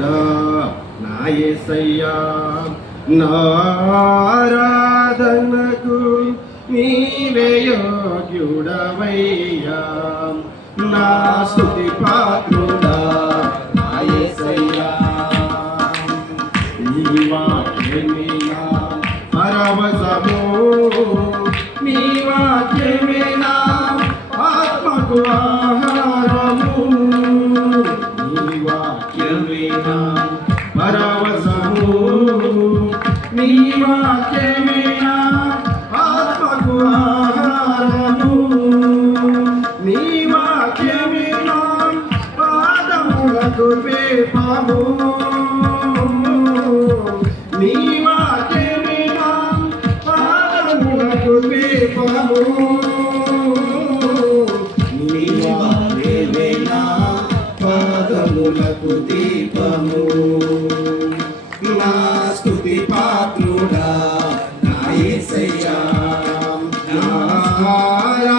పాత్రుడా నా యేసయ్యా, నారాధనకు నీవే యోగ్యుడవయ్యా, నా స్తుతి పాత్రుడా నా యేసయ్యా. నీ వాక్యమే నా పరవశము, నీ వాక్యమే నా ఆత్మకు ఆహారము, నీ వాక్యమే నా పరవశము, నీ వాక్యమే నా ఆత్మకు ఆహారము, నీ వాక్యమే నా పాదములకు దీపము, నీ వాక్యమే నా పాదములకు దీపము, నీ వాక్యమే నా పాదములకు దీపము. నా స్తుతి పాత్రుడా నా యేసయ్యా,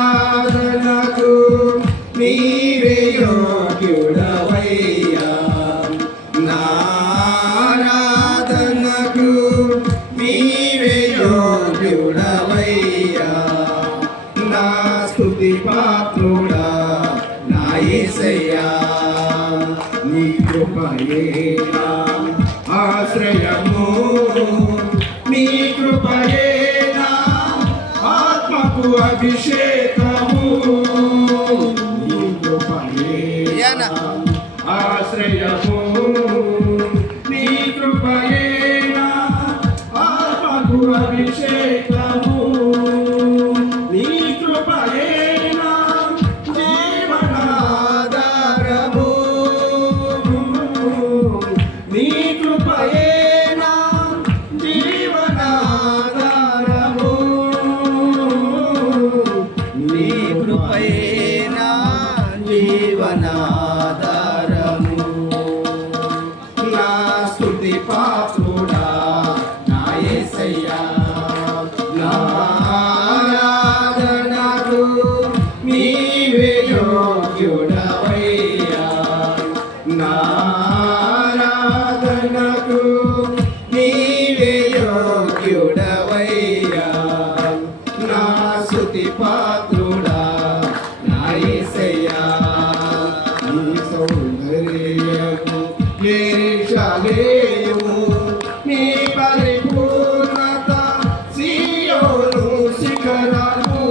ఆరాధనకు నీవే యోగ్యుడవయ్యా, నా ఆరాధనకు నీవే యోగ్యుడవయ్యా, నా స్తుతి పాత్రుడా నా యేసయ్యా. నీ కృపయే నా ఆశ్రయము, నీ కృపయే నా ఆత్మకు అభిషేకము, నీ కృపయే నా ఆశ్రయము, నీ కృపయే నా ఆత్మకు అభిషేకము, నీ కృపయే నా జీవనాధారము, నీ కృపయే నా జీవనాధారము, నీ కృపయే నా జీవనాధారము. నా స్తుతి పాత్రుడా నా యేసయ్యా, నా ఆరాధనకు నీవే యోగ్యుడవయ్యా, నా ఆరాధనకు నీవే యోగ్యుడవయ్యా, నా స్తుతి పాత్రుడా నా యేసయ్యా. నీ సౌందర్యము యెరూషలేము, నీ పరిపూర్ణత సీయోను శిఖరము,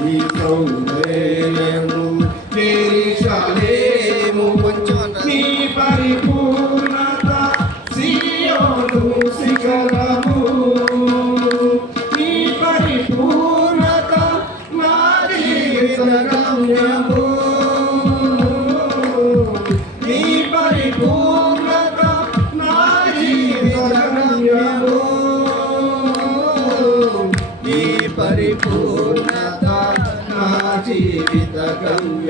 నీ సౌందర్యము యెరూషలేము, నీ పరిపూర్ణత సీయోను శిఖరము, నీ పరిపూర్ణత నా జీవిత గమ్యము, నీ పరిపూర్ణత నా జీవిత గమ్యము, నీ పరిపూర్ణత నా జీవిత గమ్యము.